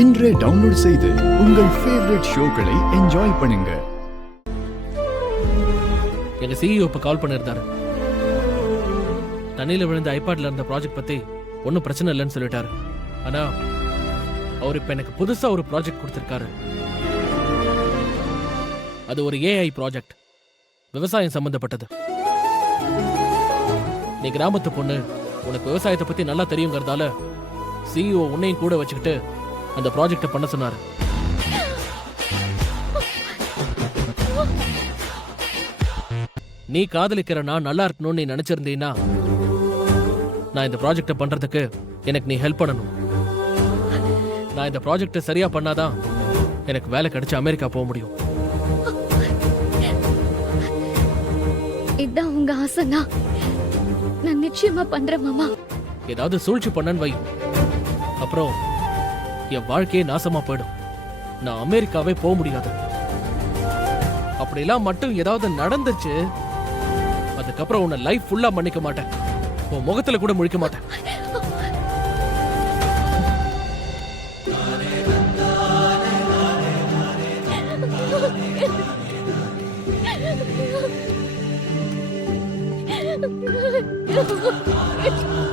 இன்றே டவுன்லோட் செய்து உங்கள் ஃபேவரட் ஷோக்களை என்ஜாய் பண்ணுங்க. எங்க சிஇஓ இப்ப கால் பண்ணிருந்தாரு. தண்ணியில விழுந்த ஐபாட்ல இருந்த ப்ராஜெக்ட் பத்தி ஒன்னும் பிரச்சனை இல்லைன்னு சொல்லிட்டாரு. ஆனா அவர் இப்ப எனக்கு புதுசா ஒரு ப்ராஜெக்ட் கொடுத்திருக்காரு. அது ஒரு ஏஐ ப்ராஜெக்ட், விவசாயம் சம்பந்தப்பட்டது. நீ கிராமத்து பொண்ணு, உனக்கு விவசாயத்தை பத்தி நல்லா தெரியுங்கிறதால சிஇஓ உன்னையும் கூட வச்சுக்கிட்டு அந்த ப்ராஜெக்டை பண்ண சொன்னாரு. நீ காதலிக்கிற நான் நல்லா இருக்கணும்னு நீ நினைச்சிருந்தீன்னா நான் இந்த ப்ராஜெக்டை பண்றதுக்கு எனக்கு நீ ஹெல்ப் பண்ணணும். நான் இந்த ப்ராஜெக்டை சரியா பண்ணாதான் எனக்கு வேலை கிடைச்சு அமெரிக்கா போக முடியும். இதான் உங்க ஆசைனா நான் நிச்சயமா பண்றேன் மாமா. ஏதாவது சூழ்ச்சி பண்ணன்னு வை, அப்புறம் என் வாழ்க்கையே நாசமா போயிடும். நான் அமெரிக்காவே போக முடியாது. அப்படிலாம் மட்டும் ஏதாவது நடந்துச்சு, அதுக்கப்புறம் உன்னை லைஃப் ஃபுல்லா மன்னிக்க மாட்டேன். உன் முகத்துல கூட முழிக்க மாட்டேன். Ha ha ha!